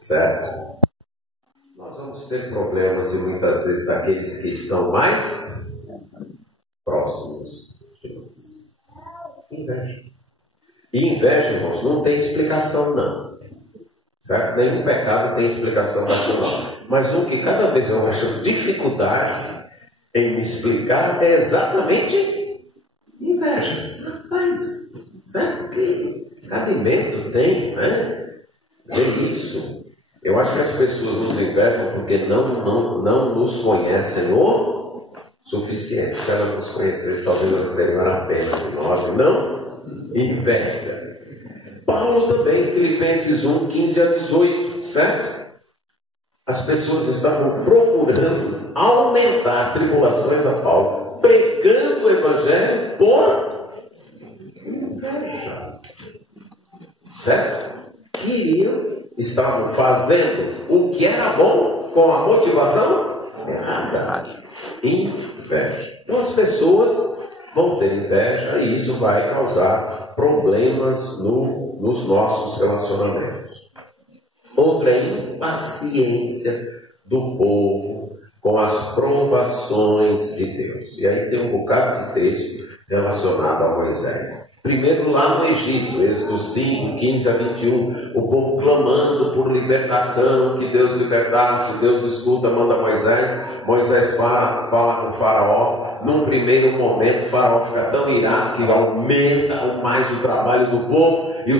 certo? Nós vamos ter problemas e muitas vezes daqueles que estão mais próximos de nós. Inveja. E inveja, irmãos, não tem explicação não. Certo? Nenhum pecado tem explicação racional. Mas um que cada vez eu acho dificuldade em me explicar é exatamente inveja. Rapaz, certo? Que cabimento tem, né? Ver isso. Eu acho que as pessoas nos invejam porque não nos conhecem o suficiente. Se elas nos conhecessem, talvez elas teriam a pena de nós, não inveja. Paulo também, Filipenses 1, 15 a 18, certo? As pessoas estavam procurando aumentar tribulações a Paulo, pregando o evangelho por inveja, certo? Estavam fazendo o que era bom com a motivação errada. Inveja. Então as pessoas vão ter inveja e isso vai causar problemas nos nossos relacionamentos. Outra é impaciência do povo com as provações de Deus. E aí tem um bocado de texto relacionado a Moisés. Primeiro lá no Egito, Êxodo 5, 15 a 21, o povo clamando por libertação, que Deus libertasse. Deus escuta, manda Moisés. Moisés fala com o faraó. Num primeiro momento, o faraó fica tão irado que aumenta mais o trabalho do povo. E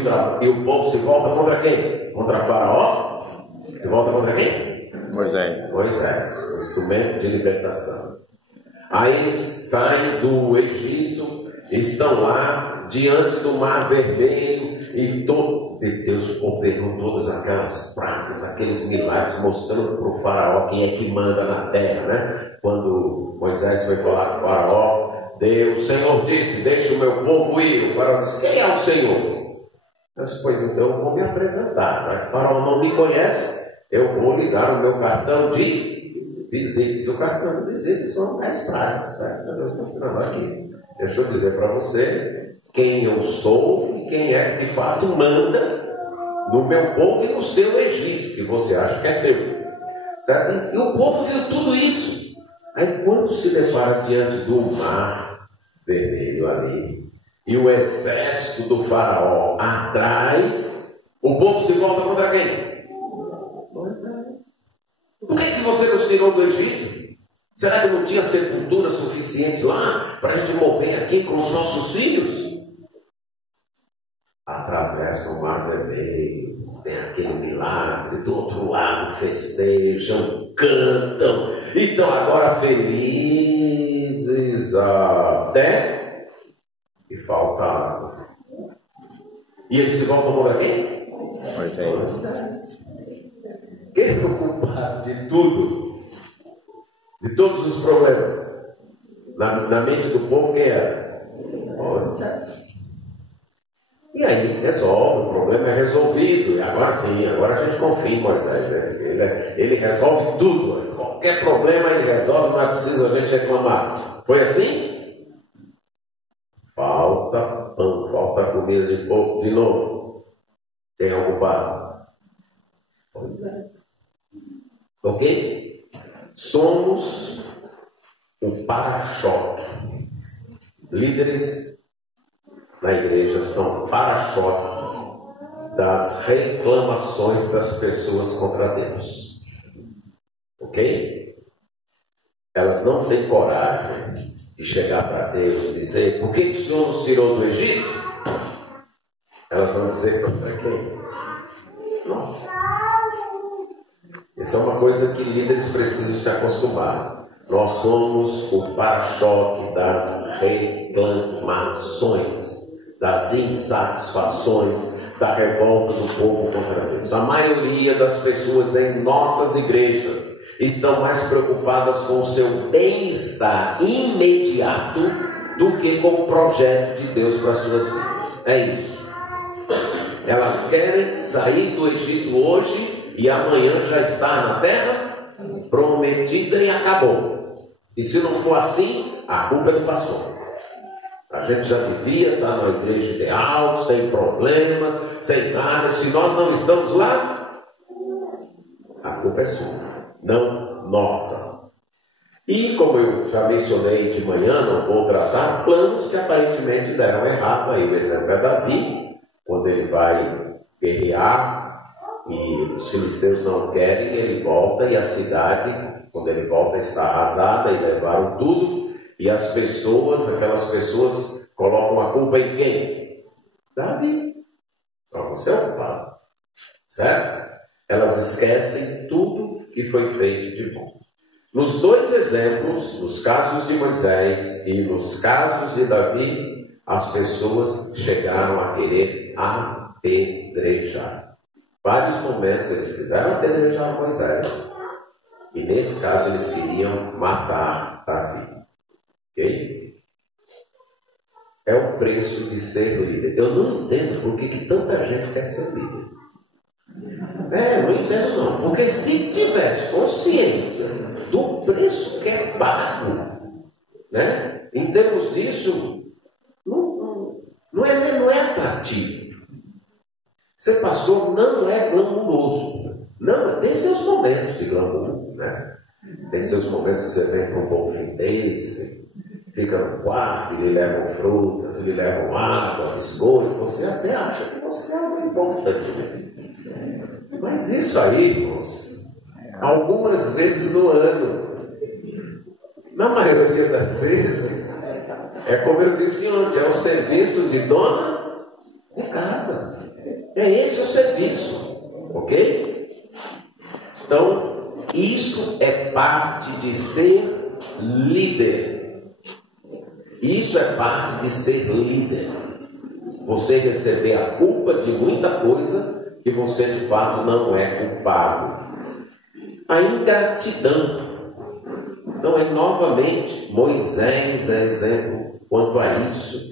o povo se volta contra quem? Contra faraó? Se volta contra quem? Moisés, o instrumento de libertação. Aí eles saem do Egito, estão lá diante do Mar Vermelho e Deus operou todas aquelas pragas, aqueles milagres, mostrando para o faraó quem é que manda na terra, né? Quando Moisés foi falar com o faraó, o Senhor disse: deixa o meu povo ir. O faraó disse: quem é o Senhor? Eu disse: pois então eu vou me apresentar. Mas o faraó não me conhece, eu vou lhe dar o meu cartão de visitas. O cartão de visitas são 10 pragas, tá? Deus mostrando aqui. Deixa eu dizer para você quem eu sou e quem é que de fato manda no meu povo e no seu Egito, que você acha que é seu. Certo? E o povo viu tudo isso. Aí quando se depara diante do Mar Vermelho ali, e o exército do faraó atrás, o povo se volta contra quem? Por que você nos tirou do Egito? Será que não tinha sepultura suficiente lá para a gente morrer aqui com os nossos filhos? Atravessam o Mar Vermelho, tem aquele milagre, do outro lado festejam, cantam, e estão agora felizes até que falta água. E eles se voltam contra quem? Moisés. Quem é o culpado de tudo? De todos os problemas? Na mente do povo, quem era? Moisés. E aí resolve, o problema é resolvido. E agora sim, agora a gente confia em Moisés. Ele resolve tudo. Qualquer problema ele resolve, não é preciso a gente reclamar. Foi assim? Falta pão, falta comida de povo de novo. Quem é o culpado? Moisés. Ok? Somos o para-choque. Líderes na igreja são para-choque das reclamações das pessoas contra Deus. Ok? Elas não têm coragem de chegar para Deus e dizer: por que o Senhor nos tirou do Egito? Elas vão dizer: contra quem? Nossa. Isso é uma coisa que líderes precisam se acostumar. Nós somos o para-choque das reclamações, das insatisfações, da revolta do povo contra Deus. A maioria das pessoas em nossas igrejas estão mais preocupadas com o seu bem-estar imediato do que com o projeto de Deus para as suas vidas. É isso. Elas querem sair do Egito hoje e amanhã já está na terra prometida e acabou. E se não for assim, a culpa é do pastor. A gente já devia estar na igreja ideal, sem problemas, sem nada. Se nós não estamos lá, culpa é sua, não nossa. E como eu já mencionei de manhã, não vou tratar planos que aparentemente deram errado. Aí o exemplo é Davi, quando ele vai guerrear e os filisteus não querem, ele volta e a cidade, quando ele volta, está arrasada e levaram tudo. E as pessoas, aquelas pessoas colocam a culpa em quem? Davi. Então você é o culpado, certo? Elas esquecem tudo que foi feito de bom. Nos dois exemplos, nos casos de Moisés e nos casos de Davi, as pessoas chegaram a querer apedrejar. Vários momentos eles quiseram apedrejar Moisés. E nesse caso eles queriam matar Davi. Ok? É o preço de ser líder. Eu não entendo por que tanta gente quer ser líder. Não entendo não. Porque se tivesse consciência do preço que é pago, né? Em termos disso, não é atrativo. Ser pastor não é glamuroso. Não, tem seus momentos de glamour, né? Tem seus momentos que você vem para um bom fim desse, fica no quarto, lhe levam frutas, lhe levam água, biscoito, você até acha que você é algo importante mesmo. Mas isso aí, irmãos, algumas vezes no ano, na maioria das vezes, é como eu disse ontem, é o serviço de dona de casa. É esse o serviço, ok? Então, isso é parte de ser líder. Isso é parte de ser líder. Você receber a culpa de muita coisa que você de fato não é culpado. A ingratidão. Então novamente, Moisés é exemplo quanto a isso.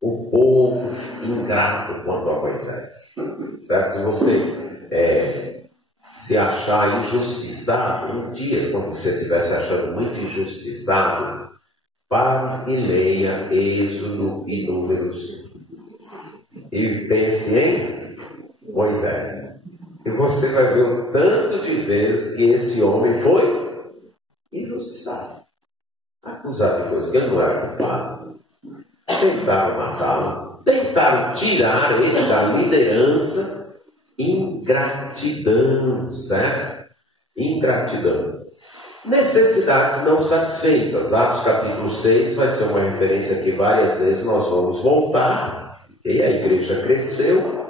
O povo ingrato quanto a Moisés. Certo? Se você se achar injustiçado, um dia, quando você estiver se achando muito injustiçado, pare e leia Êxodo e Números. E pense em Moisés. E você vai ver o tanto de vezes que esse homem foi injustiçado, acusado de coisas que ele não era culpado. Tentaram matá-lo, tentaram tirar ele da liderança. Ingratidão, certo? Ingratidão. Necessidades não satisfeitas. Atos capítulo 6 vai ser uma referência que várias vezes nós vamos voltar. E a igreja cresceu.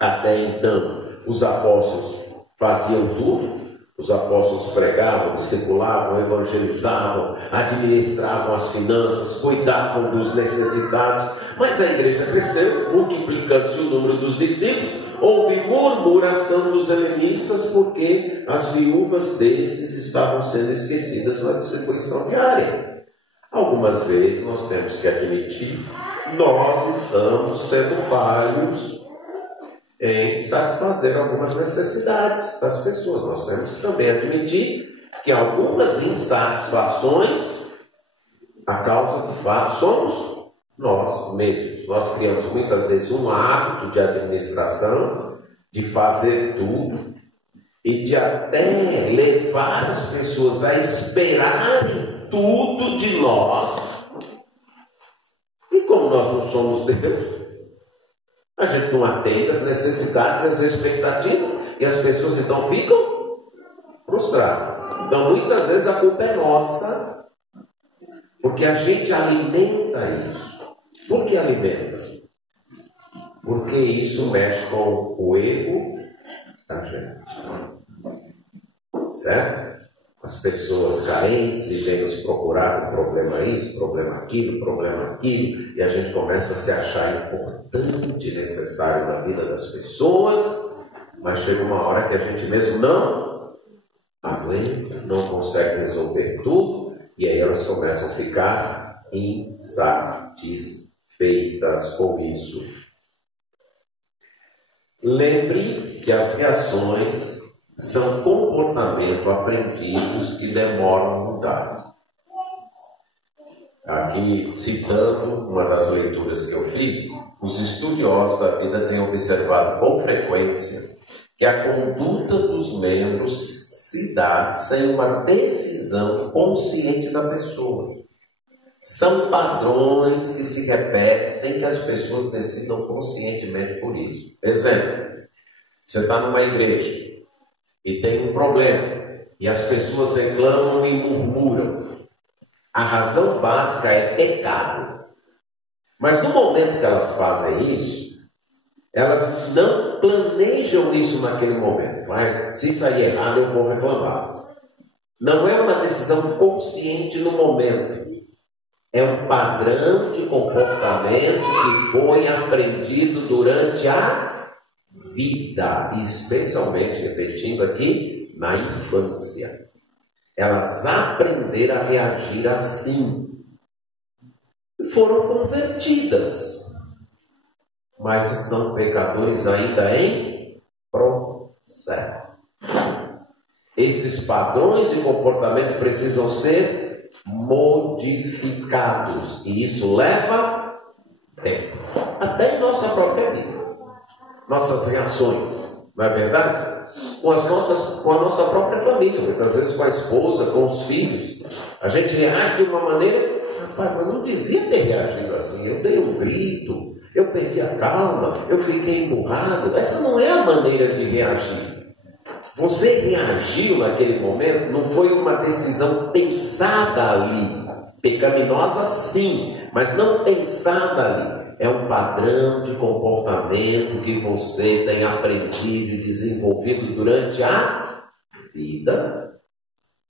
Até então, os apóstolos faziam tudo. Os apóstolos pregavam, discipulavam, evangelizavam, administravam as finanças, cuidavam dos necessitados. Mas a igreja cresceu, multiplicando-se o número dos discípulos. Houve murmuração dos helenistas porque as viúvas desses estavam sendo esquecidas na distribuição diária. Algumas vezes nós temos que admitir, nós estamos sendo falhos em satisfazer algumas necessidades das pessoas. Nós temos que também admitir que algumas insatisfações, a causa de fato somos nós mesmos. Nós criamos muitas vezes um hábito de administração, de fazer tudo e de até levar as pessoas a esperarem tudo de nós. E como nós não somos Deus, a gente não atende às necessidades, às expectativas, e as pessoas então ficam frustradas. Então muitas vezes a culpa é nossa, porque a gente alimenta isso. Por que alimenta? Porque isso mexe com o ego da gente. Certo? As pessoas carentes e vêm nos procurar com problema isso, problema aquilo, e a gente começa a se achar importante e necessário na vida das pessoas, mas chega uma hora que a gente mesmo não aguenta, não consegue resolver tudo, e aí elas começam a ficar insatisfeitas com isso. Lembre que as reações são comportamentos aprendidos que demoram a mudar. Aqui, citando uma das leituras que eu fiz, os estudiosos da vida têm observado com frequência que a conduta dos membros se dá sem uma decisão consciente da pessoa. São padrões que se repetem sem que as pessoas decidam conscientemente por isso. Exemplo, você está numa igreja e tem um problema, e as pessoas reclamam e murmuram. A razão básica é pecado. Mas no momento que elas fazem isso, elas não planejam isso naquele momento. Se sair errado, eu vou reclamar. Não é uma decisão consciente no momento. É um padrão de comportamento que foi aprendido durante a vida, especialmente, repetindo aqui, na infância. Elas aprenderam a reagir assim. E foram convertidas. Mas são pecadores ainda em processo. Esses padrões de comportamento precisam ser modificados. E isso leva tempo. Até em nossa própria vida. Nossas reações. Não é verdade? Com a nossa própria família. Muitas vezes com a esposa, com os filhos. A gente reage de uma maneira... Rapaz, mas não devia ter reagido assim. Eu dei um grito. Eu perdi a calma, eu fiquei empurrado. Essa não é a maneira de reagir. Você reagiu naquele momento, não foi uma decisão pensada ali. Pecaminosa sim, mas não pensada ali. É um padrão de comportamento que você tem aprendido e desenvolvido durante a vida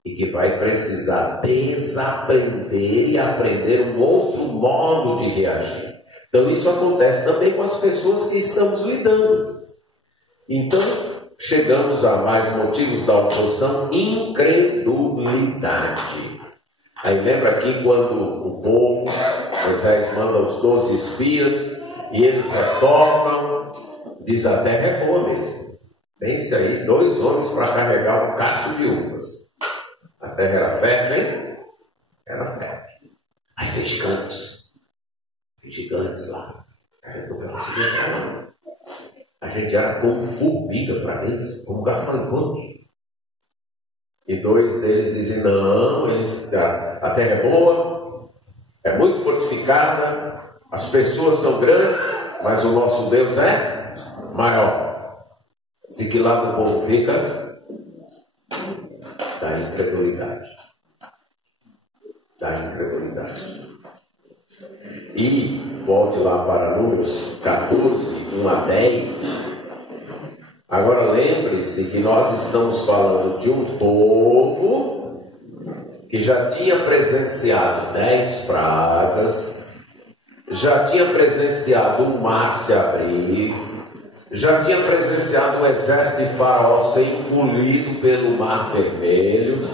e que vai precisar desaprender e aprender um outro modo de reagir. Então isso acontece também com as pessoas que estamos lidando. Então chegamos a mais motivos da oposição: incredulidade. Aí lembra aqui quando o povo, Moisés manda os 12 espias e eles retornam, diz: a terra é boa mesmo. Pense aí, 2 homens para carregar um cacho de uvas. A terra era fértil, hein? Era fértil. Mas tem gigantes lá. A gente era como formiga para eles, como gafanhotos. E 2 deles dizem: não, a terra é boa, é muito fortificada, as pessoas são grandes, mas o nosso Deus é maior. De que lado o povo fica? Da incredulidade. Da incredulidade. E volte lá para Números 14, 1 a 10. Agora lembre-se que nós estamos falando de um povo que já tinha presenciado 10 pragas, já tinha presenciado o mar se abrir, já tinha presenciado o exército de Faraó ser engolido pelo Mar Vermelho,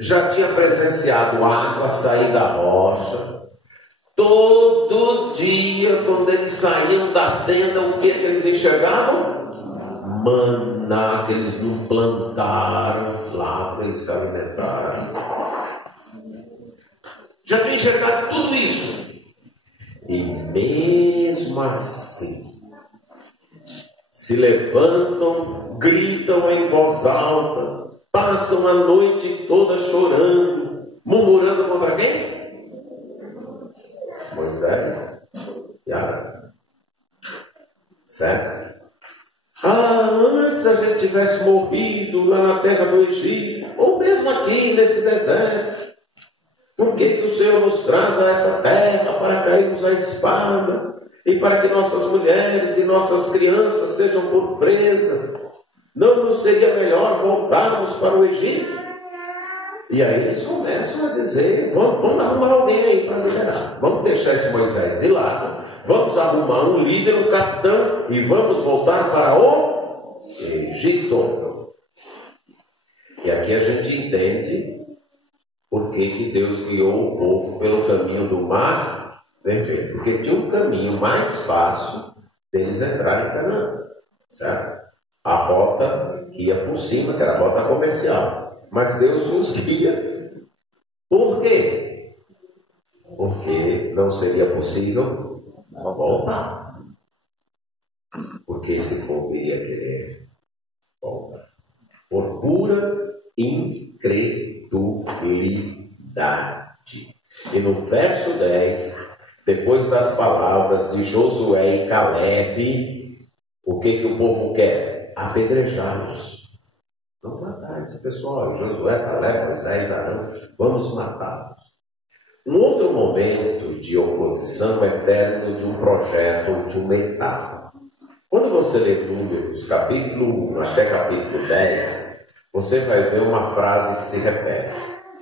já tinha presenciado água sair da rocha. Todo dia, quando eles saíam da tenda, o que eles enxergavam? Maná que eles não plantaram lá para eles se alimentarem. Já tinha enxergado tudo isso. E mesmo assim, se levantam, gritam em voz alta, passam a noite toda chorando, murmurando contra quem? Moisés e Arão. Certo? Antes a gente tivesse morrido lá na terra do Egito, ou mesmo aqui nesse deserto. Por que o Senhor nos traz a essa terra para cairmos à espada e para que nossas mulheres e nossas crianças sejam por presa? Não nos seria melhor voltarmos para o Egito? E aí eles começam a dizer: vamos arrumar alguém aí para liderar. Vamos deixar esse Moisés de lado. Vamos arrumar um líder, um capitão, e vamos voltar para o Egito. E aqui a gente entende por que Deus guiou o povo pelo caminho do Mar Vermelho. Porque tinha um caminho mais fácil deles entrarem em Canaã. Certo? A rota que ia por cima, que era a rota comercial. Mas Deus os guia. Por quê? Porque não seria possível voltar. Porque esse povo iria querer voltar. Por pura incredulidade. E no verso 10, depois das palavras de Josué e Caleb, o que o povo quer? Apedrejá-los. Vamos matar esse pessoal. Josué, Caleb, Moisés, Arão, vamos matá-los. Um outro momento de oposição é perto de um projeto, de uma etapa. Quando você lê Números, capítulo 1 até capítulo 10, você vai ver uma frase que se repete.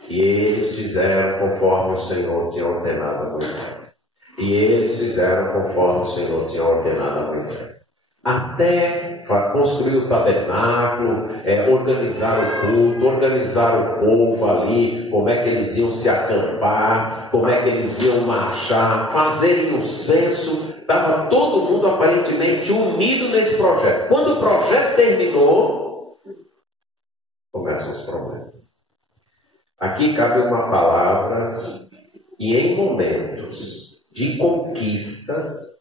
E eles fizeram conforme o Senhor tinha ordenado a Moisés. E eles fizeram conforme o Senhor tinha ordenado a Moisés. Até construir o tabernáculo, organizar o culto, organizar o povo ali, como é que eles iam se acampar, como é que eles iam marchar, fazerem o censo. Estava todo mundo aparentemente unido nesse projeto. Quando o projeto terminou, começam os problemas. Aqui cabe uma palavra que em momentos de conquistas,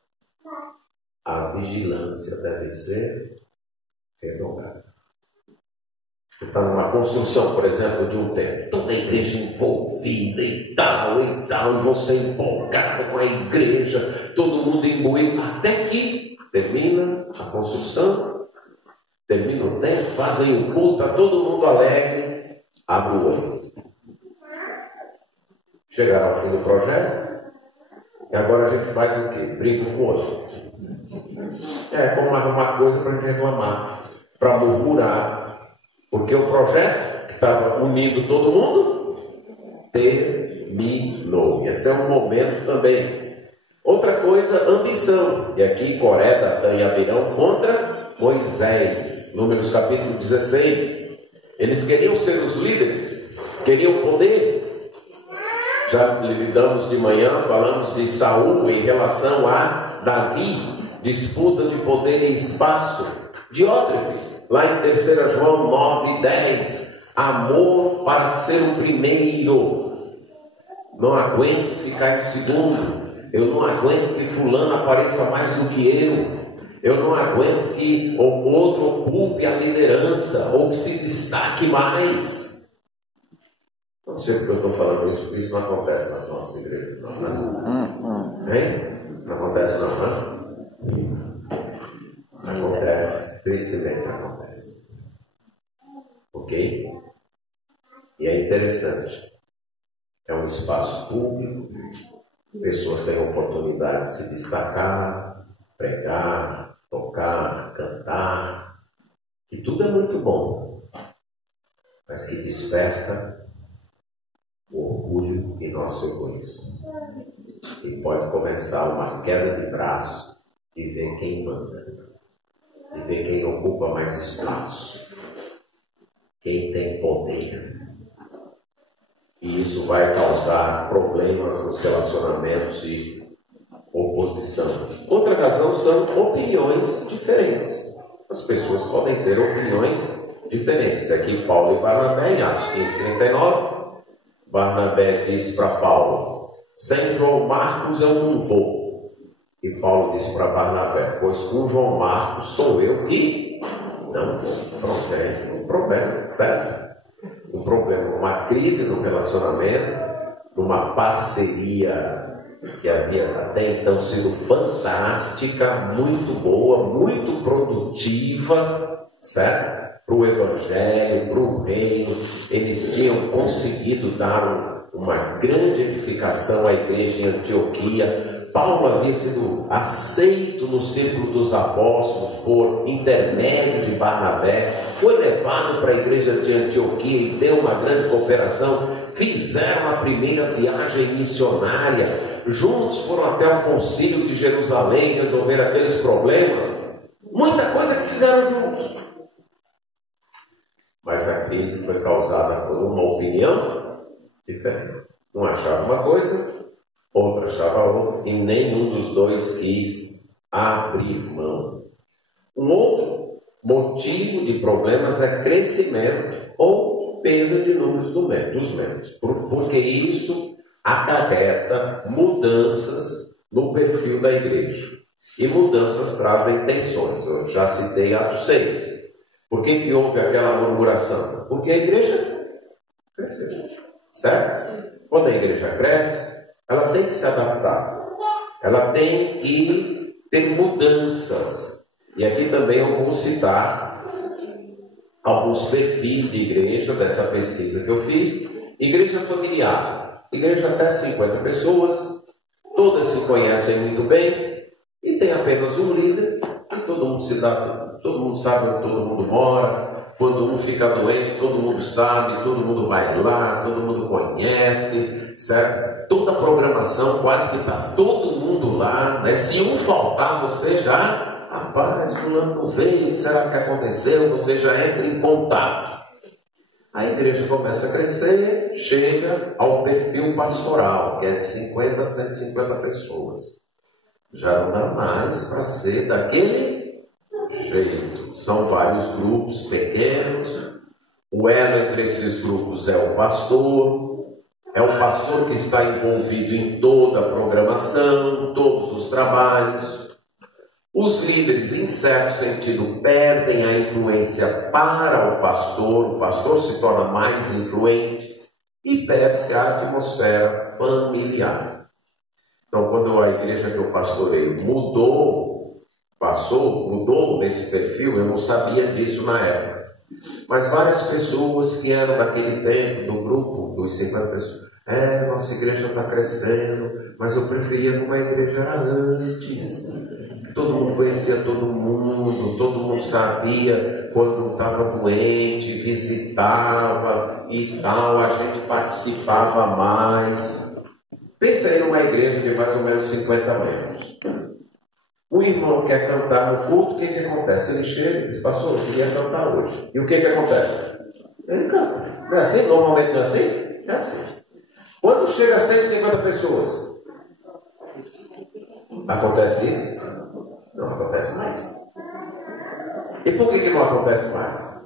a vigilância deve ser redobrada. Você está numa construção, por exemplo, de um templo, toda a igreja envolvida e tal, e você empolgado com a igreja, todo mundo imbuído, até que termina a construção, termina o templo, fazem o culto, está todo mundo alegre, abre o olho. Chegaram ao fim do projeto, e agora a gente faz o quê? Briga com o outro. Como uma coisa para a gente reclamar, para murmurar, porque o projeto que estava unindo todo mundo terminou. Esse é um momento também. Outra coisa, ambição. E aqui Coré, Datã e Abirão contra Moisés. Números capítulo 16. Eles queriam ser os líderes, queriam poder. Já lidamos de manhã, falamos de Saul em relação a Davi. Disputa de poder e espaço. Diótrefes, lá em 3 João 9:10. Amor para ser o primeiro. Não aguento ficar em segundo. Eu não aguento que fulano apareça mais do que eu. Eu não aguento que o outro ocupe a liderança ou que se destaque mais. Não sei porque eu estou falando isso, porque isso não acontece nas nossas igrejas. Não, não acontece não, né? Acontece, tristemente acontece. Ok? E é interessante. É um espaço público, pessoas têm a oportunidade de se destacar, pregar, tocar, cantar, e tudo é muito bom, mas que desperta o orgulho e nosso egoísmo. E pode começar uma queda de braço de ver quem manda, de ver quem ocupa mais espaço, quem tem poder. E isso vai causar problemas nos relacionamentos e oposição. Outra razão são opiniões diferentes. As pessoas podem ter opiniões diferentes. Aqui Paulo e Barnabé, em Atos 15:39, Barnabé disse para Paulo: sem João Marcos eu não vou. E Paulo disse para Barnabé: pois com João Marcos sou eu que não vou. Pronto, é um problema, certo? Um problema, uma crise no relacionamento, uma parceria que havia até então sido fantástica, muito boa, muito produtiva, certo? Para o Evangelho, para o reino. Eles tinham conseguido dar uma grande edificação à igreja em Antioquia. Paulo havia sido aceito no círculo dos apóstolos por intermédio de Barnabé, foi levado para a igreja de Antioquia e deu uma grande cooperação. Fizeram a primeira viagem missionária, juntos foram até o concílio de Jerusalém resolver aqueles problemas. Muita coisa que fizeram juntos. Mas a crise foi causada por uma opinião diferente. Um achava uma coisa, outro achava outra, e nenhum dos dois quis abrir mão. Um outro motivo de problemas é crescimento ou perda de números dos membros, porque isso acarreta mudanças no perfil da igreja. E mudanças trazem tensões. Eu já citei Atos 6. Por que houve aquela murmuração? Porque a igreja cresceu, certo? Quando a igreja cresce, ela tem que se adaptar, ela tem que ter mudanças. E aqui também eu vou citar alguns perfis de igreja, dessa pesquisa que eu fiz. Igreja familiar, igreja até 50 pessoas, todas se conhecem muito bem, e tem apenas um líder, e todo mundo se dá, todo mundo sabe onde todo mundo mora. Quando um fica doente, todo mundo sabe, todo mundo vai lá, todo mundo conhece, certo? Toda a programação, quase que está todo mundo lá, né? Se um faltar, você já, rapaz, fulano não veio, o que será que aconteceu? Você já entra em contato. A igreja começa a crescer, chega ao perfil pastoral, que é de 50 a 150 pessoas. Já não dá mais para ser daquele jeito. São vários grupos pequenos. O elo entre esses grupos é o pastor que está envolvido em toda a programação, todos os trabalhos. Os líderes, em certo sentido, perdem a influência para o pastor se torna mais influente e perde-se a atmosfera familiar. Então, quando a igreja que eu pastorei mudou nesse perfil, eu não sabia disso na época. Mas várias pessoas que eram daquele tempo, do grupo dos 50 pessoas, nossa igreja está crescendo, mas eu preferia como a igreja era antes. Todo mundo conhecia todo mundo sabia quando estava doente, visitava e tal, a gente participava mais. Pensa aí numa igreja de mais ou menos 50 membros. O irmão quer cantar no culto, o que acontece? Ele chega e diz, pastor, eu queria cantar hoje. E o que acontece? Ele canta. Não é assim? Normalmente não é assim? É assim. Quando chega a 150 pessoas, acontece isso? Não acontece mais. E por que não acontece mais?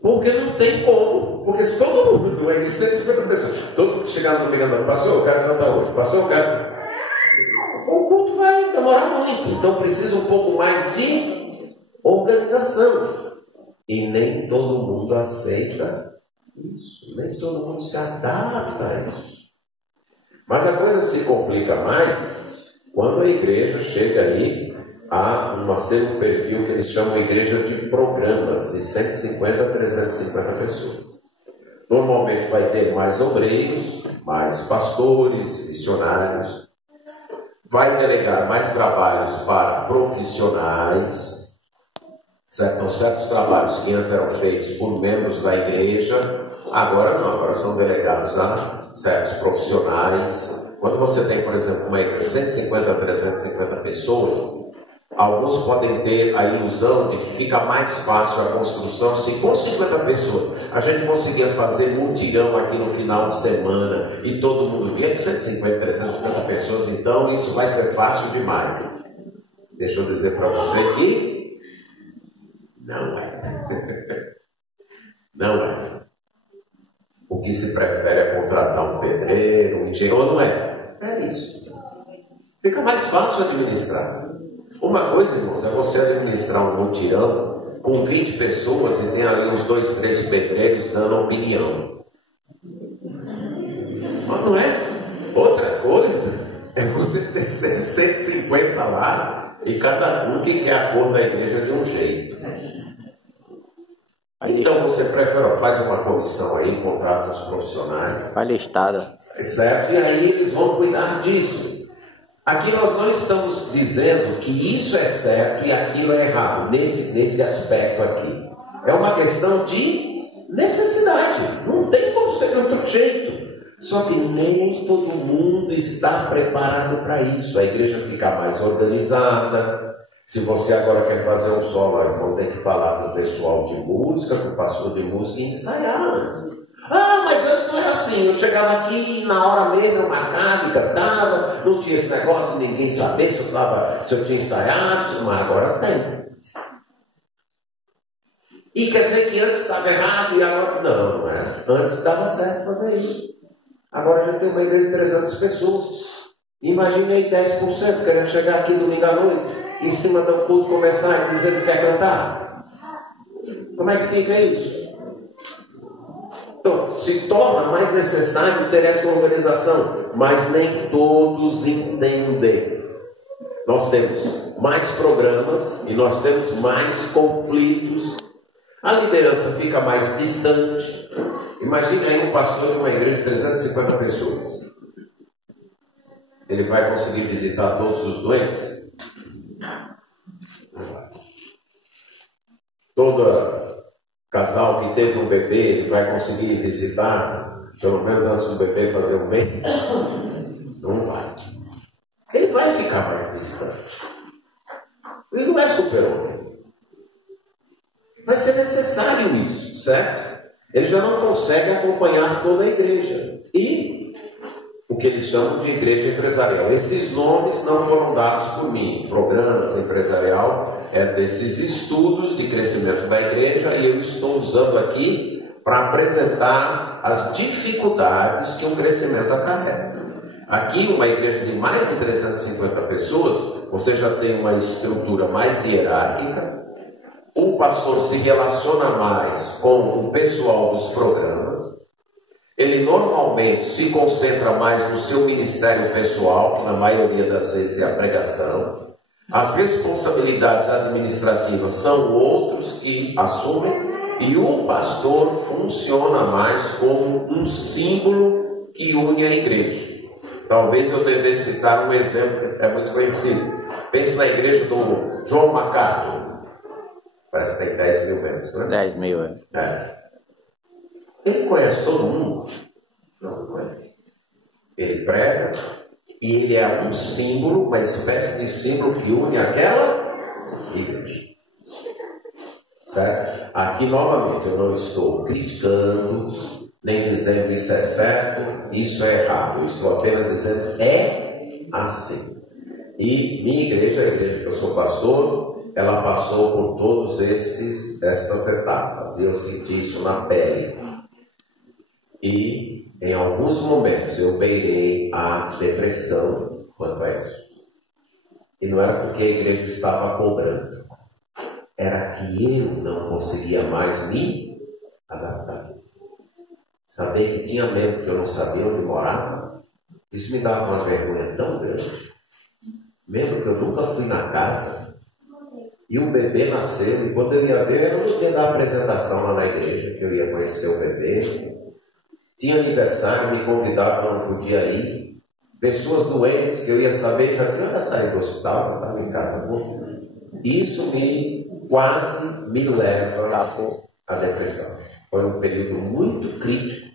Porque não tem como. Porque se todo mundo, entre 150 pessoas, todo mundo chegar no domingo, pastor, eu quero cantar hoje. Pastor, eu quero... O culto vai demorar muito. Então precisa um pouco mais de organização. E nem todo mundo aceita isso. Nem todo mundo se adapta a isso. Mas a coisa se complica mais quando a igreja chega aí a ser um perfil que eles chamam de igreja de programas, de 150 a 350 pessoas. Normalmente vai ter mais obreiros, mais pastores, missionários, vai delegar mais trabalhos para profissionais, certo? Então, certos trabalhos que antes eram feitos por membros da igreja, agora não, agora são delegados a certos profissionais. Quando você tem, por exemplo, uma igreja de 150 a 350 pessoas, alguns podem ter a ilusão de que fica mais fácil a construção se com 50 pessoas a gente conseguia fazer mutirão aqui no final de semana e todo mundo via de 150, 350 pessoas, então isso vai ser fácil demais. Deixa eu dizer para você que não é. Não é. O que se prefere é contratar um pedreiro, um engenheiro, não é? É isso. Fica mais fácil administrar. Uma coisa, irmãos, é você administrar um mutirão com 20 pessoas e tem ali uns 2, 3 pedreiros dando opinião. Mas não é? Outra coisa é você ter 150 lá e cada um que quer a cor da igreja de um jeito. Então você prefere, faz uma comissão aí, contrata os profissionais. Vai listada. Certo? E aí eles vão cuidar disso. Aqui nós não estamos dizendo que isso é certo e aquilo é errado, nesse aspecto aqui. É uma questão de necessidade. Não tem como ser de outro jeito. Só que nem todo mundo está preparado para isso. A igreja fica mais organizada. Se você agora quer fazer um solo, vão ter que falar para o pessoal de música, para o pastor de música, e ensaiar antes. Ah, mas antes não era assim. Eu chegava aqui na hora mesmo, eu marcava e cantava. Não tinha esse negócio de ninguém saber se eu tinha ensaiado, mas agora tem. E quer dizer que antes estava errado e agora não é? Antes dava certo fazer isso. Agora já tem uma igreja de 300 pessoas. Imagine aí 10% querendo chegar aqui domingo à noite, em cima do culto começar e dizer que quer cantar. Como é que fica isso? Então, se torna mais necessário ter essa organização, mas nem todos entendem. Nós temos mais programas e nós temos mais conflitos. A liderança fica mais distante. Imagine aí um pastor de uma igreja de 350 pessoas. Ele vai conseguir visitar todos os doentes? Todo casal que teve um bebê, ele vai conseguir visitar, pelo menos antes do bebê fazer um mês? Não vai. Ele vai ficar mais distante. Ele não é super-homem. Vai ser necessário isso, certo? Ele já não consegue acompanhar toda a igreja. E o que eles chamam de igreja empresarial. Esses nomes não foram dados por mim. Programas empresarial é desses estudos de crescimento da igreja, e eu estou usando aqui para apresentar as dificuldades que um crescimento acarreta. Aqui, uma igreja de mais de 350 pessoas, você já tem uma estrutura mais hierárquica. O pastor se relaciona mais com o pessoal dos programas. Ele normalmente se concentra mais no seu ministério pessoal, que na maioria das vezes é a pregação. As responsabilidades administrativas são outros que assumem, e o pastor funciona mais como um símbolo que une a igreja. Talvez eu devesse citar um exemplo, é muito conhecido. Pense na igreja do John MacArthur. Parece que tem 10 mil membros, não é? 10 mil, é. Ele conhece todo mundo? Não conhece. Ele prega e ele é um símbolo, uma espécie de símbolo que une aquela igreja. Certo? Aqui, novamente, eu não estou criticando, nem dizendo isso é certo, isso é errado. Eu estou apenas dizendo é assim. E minha igreja, a igreja que eu sou pastor, ela passou por todas estas etapas, e eu senti isso na pele. E em alguns momentos eu beirei a depressão quanto a isso. E não era porque a igreja estava cobrando, era que eu não conseguia mais me adaptar. Saber que tinha medo, que eu não sabia onde morava, isso me dava uma vergonha tão grande. Mesmo que eu nunca fui na casa, e o bebê nasceu, e quando eu ia ver, eu não tinha dar apresentação lá na igreja, que eu ia conhecer o bebê. Tinha aniversário, me convidavam, não podia ir. Pessoas doentes que eu ia saber, já tinha saído do hospital, eu estava em casa. Isso quase me leva à depressão. Foi um período muito crítico